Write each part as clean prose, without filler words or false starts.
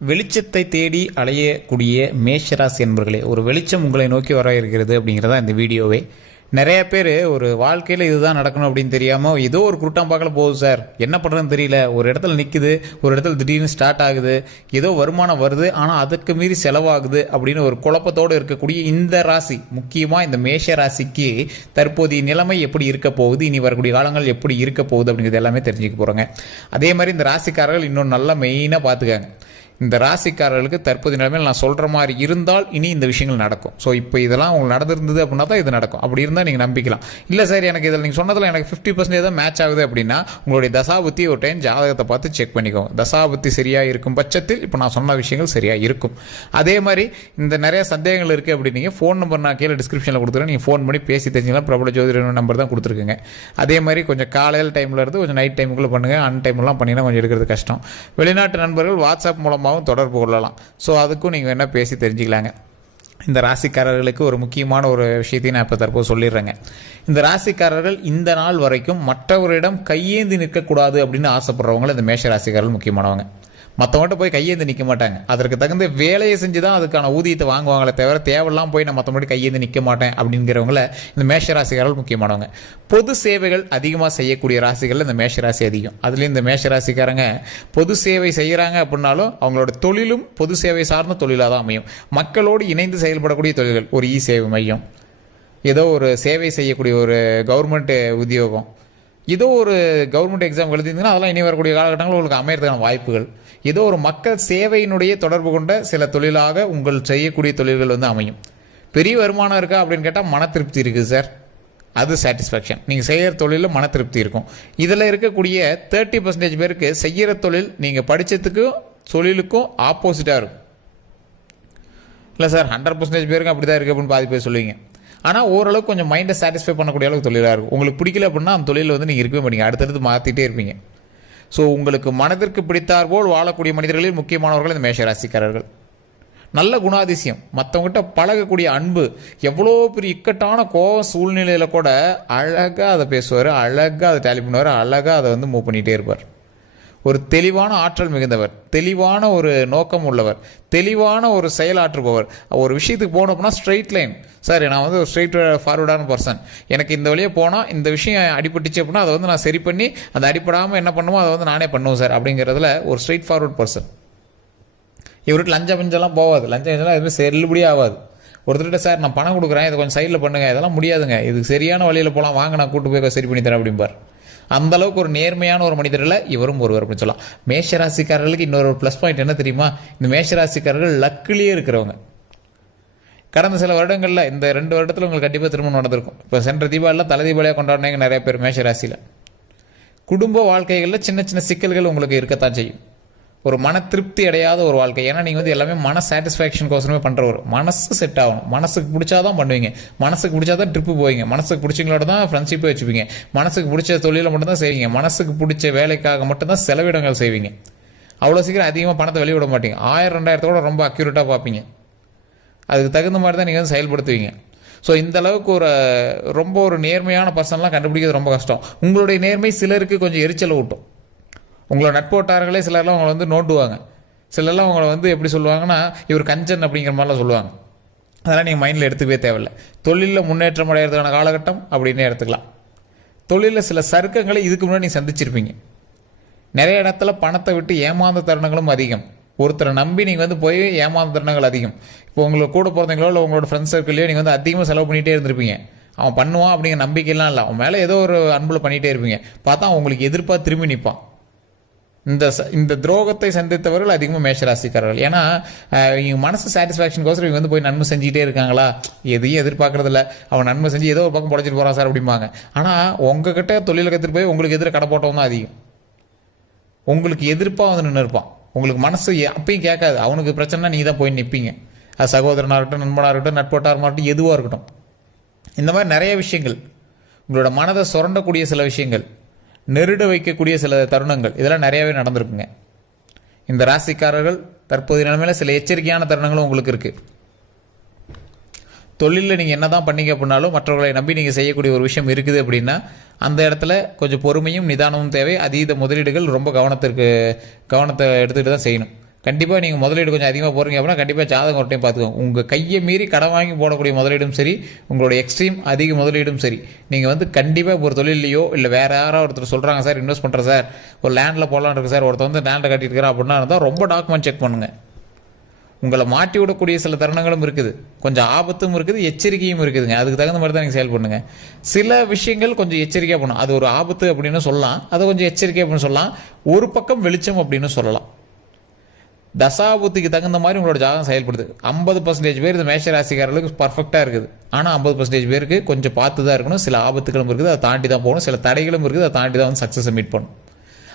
வெளிச்சத்தை தேடி அலையக்கூடிய மேஷராசி என்பர்களே, ஒரு வெளிச்சம் உங்களை நோக்கி வர இருக்கிறது அப்படிங்கிறதா இந்த வீடியோவே. நிறைய பேர் ஒரு வாழ்க்கையில் இதுதான் நடக்கணும் அப்படின்னு தெரியாமல் ஏதோ ஒரு குருட்டாம்பாக்கில் போகுது சார், என்ன பண்ணுறதுன்னு தெரியல, ஒரு இடத்துல நிற்குது, ஒரு இடத்துல திடீர்னு ஸ்டார்ட் ஆகுது, ஏதோ வருமானம் வருது ஆனால் அதுக்கு மீறி செலவாகுது அப்படின்னு ஒரு குழப்பத்தோடு இருக்கக்கூடிய இந்த ராசி, முக்கியமாக இந்த மேஷ ராசிக்கு தற்போதைய நிலைமை எப்படி இருக்க போகுது, இனி வரக்கூடிய காலங்கள் எப்படி இருக்க போகுது அப்படிங்கிறது எல்லாமே தெரிஞ்சுக்க போகிறோங்க. அதே மாதிரி இந்த ராசிக்காரர்கள் இன்னும் நல்லா மெயினாக பார்த்துக்காங்க. இந்த ராசிக்காரர்களுக்கு தற்போதைய நிலைமையில் நான் சொல்கிற மாதிரி இருந்தால் இனி இந்த விஷயங்கள் நடக்கும். ஸோ இப்போ இதெல்லாம் உங்களுக்கு நடந்திருந்தது அப்படின்னா தான் இது நடக்கும். அப்படி இருந்தால் நீங்கள் நம்பிக்கலாம். இல்லை சார் எனக்கு இதில் நீங்கள் சொன்னதில் எனக்கு 50% தான் மேட்ச் ஆகுது அப்படின்னா உங்களுடைய தசாபுத்தி ஒரு டைம் ஜாதகத்தை பார்த்து செக் பண்ணிக்கோங்க. தசாபுத்தி சரியாக இருக்கும் பட்சத்தில் இப்போ நான் சொன்ன விஷயங்கள் சரியாக இருக்கும். அதே மாதிரி இந்த நிறைய சந்தேகங்கள் இருக்குது அப்படி நீங்கள் ஃபோன் நம்பர் நான் கீழே டிஸ்கிரிப்ஷனில் கொடுத்துருக்கேன், நீங்கள் ஃபோன் பண்ணி பேசி தெரிஞ்சுக்கலாம். பிரபல ஜோதிடர் நம்பர் தான் கொடுத்துருக்குங்க. அதே மாதிரி கொஞ்சம் காலையில் டைமில் இருந்து கொஞ்சம் நைட் டைமுக்குள்ளே பண்ணுங்கள். அன் டைம்லாம் பண்ணிங்கன்னா கொஞ்சம் எடுக்கிறது கஷ்டம். வெளிநாட்டு நண்பர்கள் வாட்ஸ்அப் மூலமாக தொடர்பு கொள்ளலாம். ஸோ அதுக்கும் நீங்கள் என்ன பேசி தெரிஞ்சுக்கலாங்க. இந்த ராசிக்காரர்களுக்கு ஒரு முக்கியமான ஒரு விஷயத்தையும் நான் இப்போ தற்போது சொல்லிடுறேங்க. இந்த ராசிக்காரர்கள் இந்த நாள் வரைக்கும் மற்றவரிடம் கையேந்தி நிற்கக்கூடாது அப்படின்னு ஆசைப்படுறவங்க இந்த மேஷ ராசிக்காரர்கள் முக்கியமானவங்க. மற்றவங்கள்ட்ட போய் கையேந்து நிற்க மாட்டாங்க. அதற்கு தகுந்த வேலையை செஞ்சு தான் அதுக்கான ஊதியத்தை வாங்குவாங்களே தவிர தேவையெல்லாம் போய் நான் மற்றவங்கள்ட்ட கையேந்து நிற்க மாட்டேன் அப்படிங்கிறவங்கள இந்த மேஷ ராசிக்காரர்கள் முக்கியமானவங்க. பொது சேவைகள் அதிகமாக செய்யக்கூடிய ராசிகளில் இந்த மேஷ ராசி அதிகம். அதுலேயும் இந்த மேஷ ராசிக்காரங்க பொது சேவை செய்கிறாங்க அப்படின்னாலும் அவங்களோட தொழிலும் பொது சேவை சார்ந்த தொழிலாக தான் அமையும். மக்களோடு இணைந்து செயல்படக்கூடிய தொழில்கள், ஒரு சேவை மையம், ஏதோ ஒரு சேவை செய்யக்கூடிய ஒரு கவர்மெண்ட் உத்தியோகம், ஏதோ ஒரு கவர்மெண்ட் எக்ஸாம் எழுதிங்கன்னா அதெல்லாம் இனி வரக்கூடிய காலகட்டங்களில் உங்களுக்கு அமையறதுக்கான வாய்ப்புகள், ஏதோ ஒரு மக்கள் சேவையினுடைய தொடர்பு கொண்ட சில தொழிலாக உங்கள் செய்யக்கூடிய தொழில்கள் அமையும். பெரிய வருமானம் இருக்கா அப்படின்னு கேட்டால் மன திருப்தி இருக்குது சார், அது சாட்டிஸ்ஃபேக்ஷன். நீங்கள் செய்கிற தொழிலில் மன திருப்தி இருக்கும். இதில் இருக்கக்கூடிய 30% பேருக்கு செய்கிற தொழில் நீங்கள் படித்ததுக்கும் தொழிலுக்கும் ஆப்போசிட்டாக இருக்கும். இல்லை சார் 100% பேருக்கு அப்படி தான் இருக்குது அப்படின்னு பாதி பேர் சொல்லுவீங்க. ஆனால் ஓரளவுக்கு கொஞ்சம் மைண்டை சாட்டிஸ்ஃபை பண்ணக்கூடிய அளவுக்கு தொழிலாக இருக்கும். உங்களுக்கு பிடிக்கல அப்படின்னா அந்த தொழிலில் நீங்கள் இருக்கவே மாட்டீங்க, அடுத்தடுத்து மாற்றிட்டே இருப்பீங்க. ஸோ உங்களுக்கு மனதிற்கு பிடித்தார் போல் வாழக்கூடிய மனிதர்களில் முக்கியமானவர்கள் இந்த மேஷராசிக்காரர்கள். நல்ல குணாதிசயம், மற்றவங்ககிட்ட பழகக்கூடிய அன்பு, எவ்வளோ பெரிய இக்கட்டான கோவ சூழ்நிலையில் கூட அழகாக அதை பேசுவார், அழகாக அதை டேலி பண்ணுவார், அழகாக அதை மூவ் பண்ணிகிட்டே இருப்பார். ஒரு தெளிவான ஆற்றல் மிகுந்தவர், தெளிவான ஒரு நோக்கம் உள்ளவர், தெளிவான ஒரு செயலாற்றுபவர். ஒரு விஷயத்துக்கு போனோம் அப்படின்னா ஸ்ட்ரெயிட் லைன், சார் நான் ஒரு ஸ்ட்ரெயிட் ஃபார்வர்டான பர்சன், எனக்கு இந்த வழியாக போனால் இந்த விஷயம் அடிபட்டுச்சு அப்படின்னா அதை நான் சரி பண்ணி அதை அடிப்படாமல் என்ன பண்ணுமோ அதை நானே பண்ணுவேன் சார் அப்படிங்கிறதுல ஒரு ஸ்ட்ரெயிட் ஃபார்வர்ட் பர்சன். இவருக்கு லஞ்சம் பிஞ்செல்லாம் போகாது, லஞ்சம் பிஞ்செல்லாம் எதுவுமே செல்லுபடியே ஆகாது. ஒருத்தர்கிட்ட சார் நான் பணம் கொடுக்குறேன், இதை கொஞ்சம் சைடில் பண்ணுங்கள், இதெல்லாம் முடியாதுங்க, இதுக்கு சரியான வழியில் போகலாம், வாங்க நான் கூட்டு போய் சரி பண்ணி தரேன் அப்படிம்பார். அந்த அளவுக்கு ஒரு நேர்மையான ஒரு மனிதரில் இவரும் ஒருவர் அப்படின்னு சொல்லலாம். மேஷராசிக்காரர்களுக்கு இன்னொரு ப்ளஸ் பாயிண்ட் என்ன தெரியுமா? இந்த மேஷராசிக்காரர்கள் லக்கிலேயே இருக்கிறவங்க. கடந்த சில வருடங்களில் இந்த 2 வருடத்தில் உங்களுக்கு கண்டிப்பாக திருமணம் நடந்திருக்கும். இப்போ சென்ற தீபாவளியில் தலை தீபாவளியாக கொண்டாடினாங்க நிறைய பேர் மேஷராசியில். குடும்ப வாழ்க்கைகளில் சின்ன சின்ன சிக்கல்கள் உங்களுக்கு இருக்கத்தான் செய்யும். ஒரு மன திருப்தி அடையாத ஒரு வாழ்க்கை. ஏன்னா நீங்கள் எல்லாமே மன சாட்டிஸ்ஃபேக்ஷனுக்கோசரமே பண்ணுறவர். மனசு செட் ஆகணும், மனசுக்கு பிடிச்சாதான் பண்ணுவீங்க, மனசுக்கு பிடிச்சாதான் ட்ரிப்பு போவீங்க, மனசுக்கு பிடிச்சவங்களோட தான் ஃப்ரெண்ட்ஷிப்பை வச்சுப்பீங்க, மனசுக்கு பிடிச்ச தொழிலை மட்டும்தான் செய்வீங்க, மனசுக்கு பிடிச்ச வேலைக்காக மட்டும்தான் செலவிடங்கள் செய்வீங்க. அவ்வளோ சீக்கிரம் அதிகமாக பணத்தை வெளியிட மாட்டீங்க. 1000-2000 ரொம்ப அக்யூரேட்டாக பார்ப்பீங்க. அதுக்கு தகுந்த மாதிரி தான் நீங்கள் செயல்படுத்துவீங்க. ஸோ இந்த அளவுக்கு ரொம்ப ஒரு நேர்மையான பர்சன்லாம் கண்டுபிடிக்கிறது ரொம்ப கஷ்டம். உங்களுடைய நேர்மை சிலருக்கு கொஞ்சம் எரிச்சலை ஊட்டும். உங்களோட நட்போட்டார்களே சிலர்லாம் உங்களை நோண்டுவாங்க. சிலர்லாம் உங்களை எப்படி சொல்லுவாங்கன்னா இவர் கஞ்சன் அப்படிங்கிற மாதிரிலாம் சொல்லுவாங்க. அதெல்லாம் நீங்கள் மைண்டில் எடுத்துக்கவே தேவையில்லை. தொழிலில் முன்னேற்றம் அடைகிறதுக்கான காலகட்டம் அப்படின்னே எடுத்துக்கலாம். தொழிலில் சில சறுக்கங்களை இதுக்கு முன்னாடி நீங்கள் சந்திச்சிருப்பீங்க. நிறைய இடத்துல பணத்தை விட்டு ஏமாந்த தருணங்களும் அதிகம். ஒருத்தரை நம்பி நீங்கள் போய் ஏமாந்த தருணங்கள் அதிகம். இப்போ உங்களுக்கு கூட பிறந்தவங்களோ இல்லை உங்களோட ஃப்ரெண்ட்ஸ் சர்க்கிளையோ நீங்கள் அதிகமாக செலவு பண்ணிகிட்டே இருந்திருப்பீங்க. அவன் பண்ணுவான் அப்படிங்கிற நம்பிக்கைலாம் இல்லை, அவன் மேலே ஏதோ ஒரு அன்பில் பண்ணிகிட்டே இருப்பீங்க. பார்த்தா உங்களுக்கு எதிர்ப்பாக திரும்பி நிற்பான். இந்த துரோகத்தை சந்தித்தவர்கள் அதிகமாக மேஷராசிக்காரர்கள். ஏன்னா இவங்க மனசு சாட்டிஸ்ஃபேக்ஷனுக்கோசரம் இவங்க போய் நன்மை செஞ்சுக்கிட்டே இருக்காங்களா, எதையும் எதிர்பார்க்கறதில்ல, அவன் நன்மை செஞ்சு ஏதோ ஒரு பக்கம் பொழைச்சிட்டு போகிறான் சார் அப்படிம்பாங்க. ஆனால் உங்ககிட்ட தொழிலை கற்றுட்டு போய் உங்களுக்கு எதிர கடை போட்டவங்க தான் அதிகம். உங்களுக்கு எதிர்ப்பாக நின்று இருப்பான். உங்களுக்கு மனசு அப்பயும் கேட்காது, அவனுக்கு பிரச்சனை நீங்கள் தான் போய் நிற்பீங்க. அது சகோதரனாக இருக்கட்டும், நண்பனாக இருக்கட்டும், நட்போட்டாரமாக இருக்கட்டும், எதுவாக இருக்கட்டும். இந்த மாதிரி நிறைய விஷயங்கள், உங்களோட மனதை சுரண்டக்கூடிய சில விஷயங்கள், நெருட வைக்கக்கூடிய சில தருணங்கள், இதெல்லாம் நிறையாவே நடந்திருக்குங்க. இந்த ராசிக்காரர்கள் தற்போதைய நிலைமையில் சில எச்சரிக்கையான தருணங்களும் உங்களுக்கு இருக்குது. தொழிலில் நீங்கள் என்ன தான் பண்ணீங்க அப்படின்னாலும் மற்றவர்களை நம்பி நீங்கள் செய்யக்கூடிய ஒரு விஷயம் இருக்குது அப்படின்னா அந்த இடத்துல கொஞ்சம் பொறுமையும் நிதானமும் தேவை. அதீத முதலீடுகள் ரொம்ப கவனத்தை எடுத்துகிட்டு தான் செய்யணும். கண்டிப்பாக நீங்கள் முதலீடு கொஞ்சம் அதிகமாக போகிறீங்க அப்படின்னா கண்டிப்பாக ஜாதகம் ஒரு டைம் பார்த்துக்கோங்க. உங்கள் கையை மீறி கடன் வாங்கி போடக்கூடிய முதலீடும் சரி, உங்களோட எக்ஸ்ட்ரீம் அதிக முதலீடும் சரி, நீங்கள் வந்து கண்டிப்பாக ஒரு தொழிலையோ இல்லை வேறு யாரோ ஒருத்தர் சொல்கிறாங்க சார் இன்வெஸ்ட் பண்ணுறேன் சார், ஒரு லேண்டில் போடலான்னு இருக்கு சார், ஒருத்தர் வந்து லேண்டை கட்டிட்டு இருக்கிறான் அப்படின்னா இருந்தால் ரொம்ப டாக்குமெண்ட் செக் பண்ணுங்கள். உங்களை மாட்டி விடக்கூடிய சில தருணங்களும் இருக்குது, கொஞ்சம் ஆபத்தும் இருக்குது, எச்சரிக்கையும் இருக்குதுங்க. அதுக்கு தகுந்த மாதிரி தான் நீங்கள் செயல் பண்ணுங்கள். சில விஷயங்கள் கொஞ்சம் எச்சரிக்கையாக பண்ணணும். அது ஒரு ஆபத்து அப்படின்னு சொல்லலாம், அதை கொஞ்சம் எச்சரிக்கை அப்படின்னு சொல்லலாம், ஒரு பக்கம் வெளிச்சம் அப்படின்னு சொல்லலாம். தசாபுத்திக்கு தகுந்த மாதிரி உங்களோட ஜாதகம் செயல்படுது. 50% பேர் இந்த மேஷ ராசிக்காரர்களுக்கு பர்ஃபெக்டாக இருக்குது. ஆனால் 50% பேருக்கு கொஞ்சம் பார்த்து தான் இருக்கணும். சில ஆபத்துகளும் இருக்குது, அதை தாண்டி தான் போகணும். சில தடைகளும் இருக்குது, அதை தாண்டி தான் வந்து சக்ஸஸை மீட் பண்ணணும்.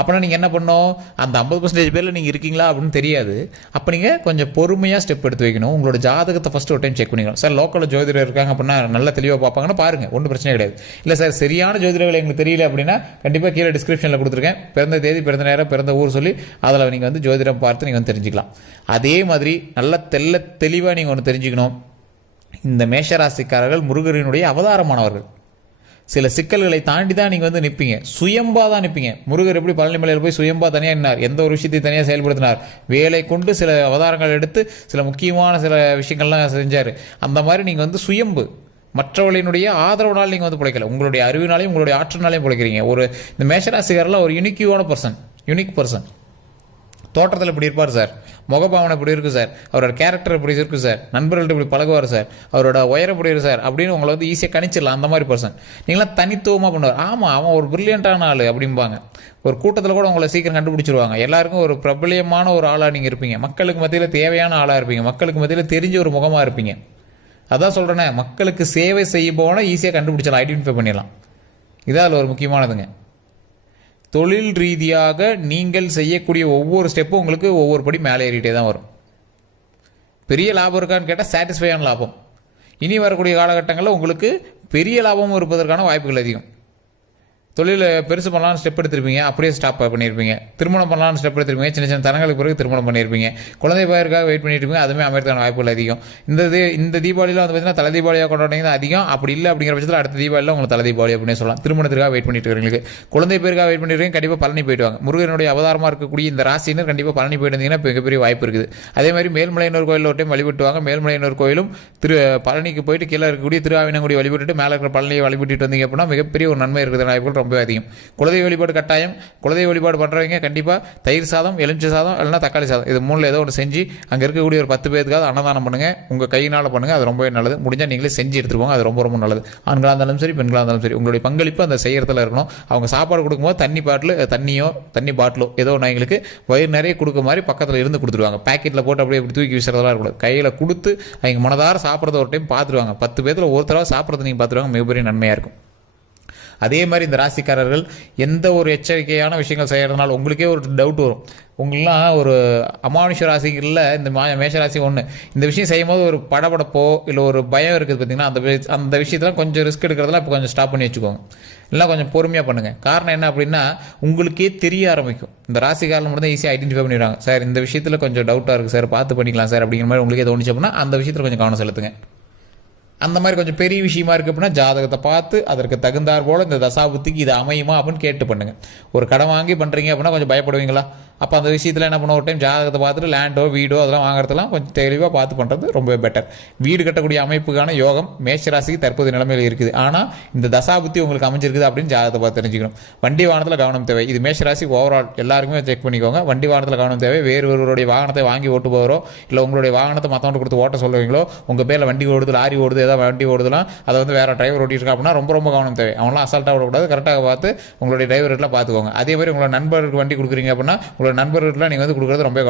அப்போனா நீங்கள் என்ன பண்ணணும், அந்த 50% பேரில் நீங்கள் இருக்கீங்களா அப்படின்னு தெரியாது. அப்போ நீங்கள் கொஞ்சம் பொறுமையாக ஸ்டெப் எடுத்து வைக்கணும். உங்களோட ஜாதகத்தை ஃபஸ்ட்டு ஒரு டைம் செக் பண்ணிக்கணும். சார் லோக்கலில் ஜோதிடர் இருக்காங்க அப்படின்னா நல்லா தெளிவாக பார்ப்பாங்கன்னா பாருங்கள், ஒன்றும் பிரச்சனை கிடையாது. இல்லை சார் சரியான ஜோதிடர்கள் எங்களுக்கு தெரியல அப்படின்னா கண்டிப்பாக கீழே டிஸ்கிரிப்ஷனில் கொடுத்துருக்கேன், பிறந்த தேதி, பிறந்த நேரம், பிறந்த ஊர் சொல்லி அதில் நீங்கள் வந்து ஜோதிடம் பார்த்து நீங்கள் வந்து தெரிஞ்சுக்கலாம். அதே மாதிரி நல்ல தெளிவாக நீங்கள் ஒன்று தெரிஞ்சுக்கணும், இந்த மேஷராசிக்காரர்கள் முருகரினுடைய அவதாரமானவர்கள். சில சிக்கல்களை தாண்டி தான் நீங்கள் வந்து நிற்பீங்க, சுயம்பா தான் நிற்பீங்க. முருகர் எப்படி பழனிமலையில் போய் சுயம்பா தனியாக நின்னார், எந்த ஒரு விஷயத்தை தனியாக செயல்படுத்தினார், வேலை கொண்டு சில அவதாரங்கள் எடுத்து சில முக்கியமான சில விஷயங்கள்லாம் செஞ்சார். அந்த மாதிரி நீங்கள் வந்து சுயம்பு, மற்றவர்களினுடைய ஆதரவுனால் நீங்கள் வந்து பிழைக்கல, உங்களுடைய அறிவினாலையும் உங்களுடைய ஆற்றல்னாலையும் பிழைக்கிறீங்க. ஒரு இந்த மேஷராசிக்காரெல்லாம் ஒரு யூனிக் பர்சன். தோற்றத்தில் இப்படி இருப்பார் சார், முகபாவனை இப்படி இருக்குது சார், அவரோட கேரக்டர் இப்படி இருக்குது சார், நண்பர்கள்ட்ட இப்படி பழகுவார் சார், அவரோட உயரம் இப்படி இருக்குது சார் அப்படின்னு உங்களை வந்து ஈஸியாக கணிச்சிடலாம். அந்த மாதிரி பர்சன் நீங்களாம் தனித்துவமாக பண்ணுவார். ஆமாம், அவன் ஒரு பிரில்லியண்டான ஆள் அப்படிம்பாங்க. ஒரு கூட்டத்தில் கூட உங்களை சீக்கிரம் கண்டுபிடிச்சிருவாங்க. எல்லாருக்கும் ஒரு பிரபலியமான ஒரு ஆளாக நீங்கள் இருப்பீங்க, மக்களுக்கு மத்தியில் தேவையான ஆளாக இருப்பீங்க, மக்களுக்கு மத்தியில் தெரிஞ்ச ஒரு முகமாக இருப்பீங்க. அதான் சொல்கிறேனே, மக்களுக்கு சேவை செய்ய போனால் ஈஸியாக கண்டுபிடிச்சலாம், ஐடென்டிஃபை பண்ணிடலாம். இதான் அதில் ஒரு முக்கியமானதுங்க. தொழில் ரீதியாக நீங்கள் செய்யக்கூடிய ஒவ்வொரு ஸ்டெப்பும் உங்களுக்கு ஒவ்வொரு படி மேலே ஏறிட்டே தான் வரும். பெரிய லாபம் இருக்கான்னு கேட்டால் சாட்டிஸ்ஃபையான லாபம். இனி வரக்கூடிய காலகட்டங்களில் உங்களுக்கு பெரிய லாபமும் இருப்பதற்கான வாய்ப்புகள் அதிகம். தொழில் பெருசு பண்ணலான்னு ஸ்டெப் எடுத்திருப்பீங்க, அப்படியே ஸ்டாப் பண்ணியிருப்பீங்க. திருமணம் பண்ணலான்னு ஸ்டெப் எடுத்திருப்பீங்க, சின்ன சின்ன தரங்களுக்கு பிறகு திருமணம் பண்ணியிருப்பீங்க. குழந்தை பேருக்காக வெயிட் பண்ணிட்டு இருப்பீங்க, அதுவுமே அமையறதுக்கான வாய்ப்புகள் அதிகம். இந்த தீபாவளியில் வந்து பார்த்தீங்கன்னா தலை தீபாவளியாக கொண்டாடிங்க தான் அதிகம். அப்படி இல்லை அப்படிங்கிற பட்சத்தில் அடுத்த தீபாவளியில் உங்களுக்கு தலை தீபாவளி அப்படின்னு சொல்லலாம். திருமணத்திற்காக வெயிட் பண்ணிட்டு இருக்கிறவங்களுக்கு, குழந்தை பேருக்காக வெயிட் பண்ணிட்டு இருக்கீங்க, கண்டிப்பாக பழனி போயிட்டு வாங்க. முருகனுடைய அவதாரமாக இருக்கக்கூடிய இந்த ராசினர் கண்டிப்பாக பழனி போயிட்டு இருந்தீங்கன்னா மிகப்பெரிய வாய்ப்பு இருக்குது. அதே மாதிரி மேல்மலையனூர் கோயில் ஒரு டைம் வழிபட்டு வாங்க. மேல்மலையனூர் கோயிலும் பழனிக்கு போயிட்டு கீழே இருக்கக்கூடிய திருஆவினங்குடி வழிபட்டு மேலே இருக்கிற பழனியை வழிபட்டு வந்தீங்க அப்படின்னா மிகப்பெரிய ஒரு நன்மை இருக்கிற வாய்ப்புகள் ரொம்ப அதிகம். குலதெய்வ வழிபாடு கட்டாயம். குலதெய்வ வழிபாடு பண்ணுறவங்க கண்டிப்பாக தயிர் சாதம், எலுமிச்சை சாதம், இல்லைனா தக்காளி சாதம், இது மூணில் ஏதோ ஒன்று செஞ்சு அங்கே இருக்கக்கூடிய ஒரு 10 பேருக்காவது அன்னதானம் பண்ணுங்கள். உங்கள் கையினால் பண்ணுங்கள், அது ரொம்பவே நல்லது. முடிஞ்சால் நீங்களே செஞ்சு எடுத்துட்டு போங்க, அது ரொம்ப ரொம்ப நல்லது. ஆண்களாக இருந்தாலும் சரி, பெண்களாக இருந்தாலும் சரி, உங்களுடைய பங்களிப்பு அந்த செய்யறதுல இருக்கணும். அவங்க சாப்பாடு கொடுக்கும்போது தண்ணி பாட்டிலோ ஏதோ ஒன்று எங்களுக்கு வயிறு நிறைய கொடுக்க மாதிரி பக்கத்தில் இருந்து கொடுத்துருவாங்க. பேக்கெட்டில் போட்டு அப்படியே தூக்கி வீசுறதெல்லாம் இருக்கக்கூடாது. கையில் கொடுத்து அவங்க மனதார சாப்பிட்றத ஒரு டைம் பார்த்துருவாங்க. 10 பேர்த்தில் ஒருத்தராக சாப்பிட்றத நீங்கள் பார்த்துருவாங்க, மிகப்பெரிய நன்மையாக இருக்கும். அதே மாதிரி இந்த ராசிக்காரர்கள் எந்த ஒரு எச்சரிக்கையான விஷயங்கள் செய்கிறதுனால உங்களுக்கே ஒரு டவுட் வரும். உங்களெலாம் ஒரு அமானுஷ ராசிகளில் இந்த மேஷராசி ஒன்று, இந்த விஷயம் செய்யும் போது ஒரு படபடப்போ இல்லை ஒரு பயம் இருக்குது பார்த்தீங்கன்னா, அந்த விஷயத்தில் கொஞ்சம் ரிஸ்க் எடுக்கிறதுலாம் இப்போ கொஞ்சம் ஸ்டாப் பண்ணி வச்சுக்கோங்க. இல்லை கொஞ்சம் பொறுமையாக பண்ணுங்கள். காரணம் என்ன அப்படின்னா, உங்களுக்கே தெரிய ஆரம்பிக்கும். இந்த ராசிக்காரில் மட்டும் தான் ஈஸியாக ஐடென்டிஃபை பண்ணிடுறாங்க. சார் இந்த விஷயத்தில் கொஞ்சம் டவுட்டாக இருக்குது சார், பார்த்து பண்ணிக்கலாம் சார் அப்படிங்கிற மாதிரி உங்களுக்கே தோணுச்சு அப்படின்னா அந்த விஷயத்தில் கொஞ்சம் கவனம் செலுத்துங்க. அந்த மாதிரி கொஞ்சம் பெரிய விஷயமா இருக்குது அப்படின்னா ஜாதகத்தை பார்த்து அதற்கு தகுந்தார் போல் இந்த தசாபுத்திக்கு இது அமையுமா அப்படின்னு கேட்டு பண்ணுங்கள். ஒரு கடன் வாங்கி பண்ணுறீங்க அப்படின்னா கொஞ்சம் பயப்படுவீங்களா? அப்போ அந்த விஷயத்தில் என்ன பண்ண, ஒரு டைம் ஜாதகத்தை பார்த்துட்டு லேண்டோ வீடோ அதெல்லாம் வாங்குறதுலாம் கொஞ்சம் தெளிவாக பார்த்து பண்ணுறது ரொம்பவே பெட்டர். வீடு கட்டக்கூடிய அமைப்புக்கான யோகம் மேஷராசிக்கு தற்போது நிலைமையில் இருக்குது. ஆனால் இந்த தசாபுத்தி உங்களுக்கு அமைஞ்சிருக்குது அப்படின்னு ஜாதகத்தை பார்த்து தெரிஞ்சுக்கணும். வண்டி வாகனத்தில் கவனம் தேவை. இது மேஷராசி ஓவரால் எல்லாருக்குமே செக் பண்ணிக்கோங்க. வண்டி வாகனத்தில் கவனம் தேவை. வேறு ஒருவருடைய வாகனத்தை வாங்கி ஓட்டு போகிறோ இல்லை உங்களுடைய வாகனத்தை மற்றவங்க கொடுத்து ஓட்ட சொல்லுவீங்களோ, உங்கள் பேரில் வண்டி ஓடுது, லாரி ஓடுது, ஏதாவது வண்டி ஓடுதுலாம் அதை வந்து வேறு டிரைவர் ஓட்டிருக்கா அப்படின்னா ரொம்ப ரொம்ப கவனம் தேவை. அவங்களாம் அசால்ட்டாக விடக்கூடாது. கரெக்டாக பார்த்து உங்களுடைய டிரைவர்கிட்டலாம் பார்த்துக்கோங்க. அதே மாதிரி உங்களோட நண்பருக்கு வண்டி கொடுக்குறீங்க அப்படின்னா உங்களோட நண்பர்கள்லாம் நீங்கள் வந்து கொடுக்குறது ரொம்ப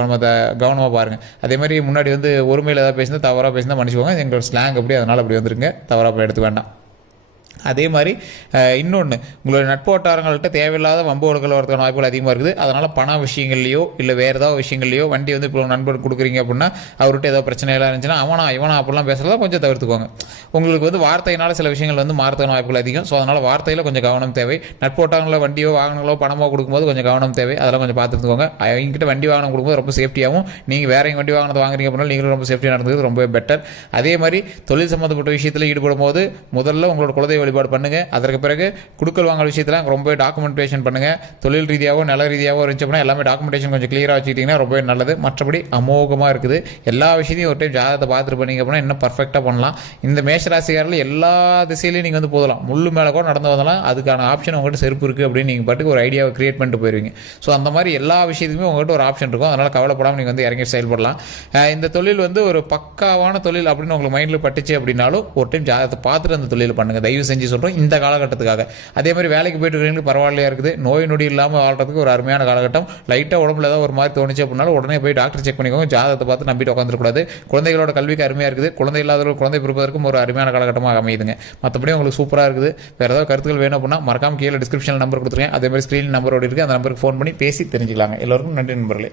கவனமாக பாருங்கள். அதே மாதிரி முன்னாடி வந்து ஒருமையில் ஏதாவது பேசினா தவறாக பேசினா மன்னிச்சுக்கோங்க. எங்களோட ஸ்லாங் அப்படி, அதனால் அப்படி வந்துருங்க, தவறாக எடுத்து வேண்டாம். அதே மாதிரி இன்னொன்று, உங்களுடைய நட்பு வட்டாரங்கள்கிட்ட தேவையில்லாத வம்புகள் வரதுக்கான வாய்ப்புகள் அதிகமாக இருக்குது. அதனால் பண விஷயங்கள்லையோ இல்லை வேறு ஏதாவது விஷயங்கள்லையோ வண்டி வந்து இப்போ நண்பர் கொடுக்குறீங்க அப்படின்னா அவர்கிட்ட ஏதோ பிரச்சனைலாம் இருந்துச்சுன்னா இவனா அப்படிலாம் பேசுகிறதா கொஞ்சம் தவிர்த்துக்கோங்க. உங்களுக்கு வந்து வார்த்தையினால் சில விஷயங்கள் வந்து மாறதுக்கான வாய்ப்புகள் அதிகம். ஸோ அதனால் வார்த்தையில் கொஞ்சம் கவனம் தேவை. நட்பு வட்டாரங்களோ வண்டியோ வாகனங்களோ பணமோ கொடுக்கும்போது கொஞ்சம் கவனம் தேவை. அதெல்லாம் கொஞ்சம் பார்த்துக்கோங்க. அவங்ககிட்ட வண்டி வாகனம் கொடுக்கும்போது ரொம்ப சேஃப்டியாகவும், நீங்கள் வேற எங்கள் வண்டி வாகனத்தை வாங்குறீங்க அப்படின்னா நீங்களும் ரொம்ப சேஃப்டியாக நடந்தது ரொம்ப பெட்டர். அதே மாதிரி தொழில் சம்மந்தப்பட்ட விஷயத்தில் ஈடுபடும் போது முதல்ல உங்களோட குலதெய்வ வழிபாடு பண்ணுங்கள். அதற்கு பிறகு குடுக்கல் வாங்கல் விஷயத்தில் ரொம்ப டாக்குமெண்டேஷன் பண்ணுங்கள். தொழில் ரீதியாகவோ நல ரீதியாகவோ இருந்துச்சு அப்படின்னா எல்லாமே டாக்குமெண்டேஷன் கொஞ்சம் கிளியராக வச்சுக்கிட்டிங்கன்னா ரொம்பவே நல்லது. மற்றபடி அமோகமாக இருக்குது. எல்லா விஷயத்தையும் ஒரு டைம் ஜாதகத்தை பார்த்துட்டு பண்ணீங்க அப்படின்னா இன்னும் பர்ஃபெக்டாக பண்ணலாம். இந்த மேஷராசிக்காரில் எல்லா திசையிலையும் நீங்கள் வந்து போகலாம். முள்ளு மேலே கூட நடந்து வந்தலாம். அதுக்கான ஆப்ஷன் உங்கள்கிட்ட செருப்பு இருக்குது அப்படின்னு நீங்கள் பாட்டுக்கு ஒரு ஐடியாவை கிரியேட் பண்ணிட்டு போயிருவீங்க. ஸோ அந்த மாதிரி எல்லா விஷயத்துக்குமே உங்கள்கிட்ட ஒரு ஆப்ஷன் இருக்கும். அதனால் கவலைப்படாமல் நீங்கள் வந்து இறங்கி செயல்படலாம். இந்த தொழில் வந்து ஒரு பக்காவான தொழில் அப்படின்னு உங்களுக்கு மைண்டில் பட்டுச்சு அப்படின்னாலும் ஒரு டைம் ஜாதகத்தை பார்த்துட்டு அந்த தொழில் பண்ணுங்கள். தயவு செஞ்சு சொல்கிறோம் இந்த காலகட்டத்துக்காக. அதே மாதிரி வேலைக்கு போயிட்டு இருக்கிறவங்களுக்கு பரவாயில்லையா இருக்குது. நோய் நொடி இல்லாமல் வாழ்றதுக்கு ஒரு அருமையான காலகட்டம். லைட்டாக உடம்புல ஏதாவது ஒரு மாதிரி தோணுச்சு அப்படின்னாலும் உடனே போய் டாக்டர் செக் பண்ணிக்கோங்க. ஜாதகத்தை பார்த்து நம்பிட்டு உட்காந்துருக்கூடாது. குழந்தைகளோட கல்விக்கு அருமையாக இருக்குது. குழந்தை இல்லாதவர்கள் குழந்தை பிறப்பதற்கும் ஒரு அருமையான காலகட்டமாக அமையுதுங்க. மற்றபடி உங்களுக்கு சூப்பராக இருக்குது. வேறு ஏதாவது கருத்துக்கள் வேணும் அப்படின்னா மறக்காம கீழே டிஸ்கிரிப்ஷனில் நம்பர் கொடுத்துருக்கேன். அதே மாதிரி ஸ்க்ரீன் நம்பரோடு இருக்குது. அந்த நம்பருக்கு ஃபோன் பண்ணி பேசி தெரிஞ்சுக்கலாங்க. எல்லோருக்கும் நன்றி நண்பர்களே.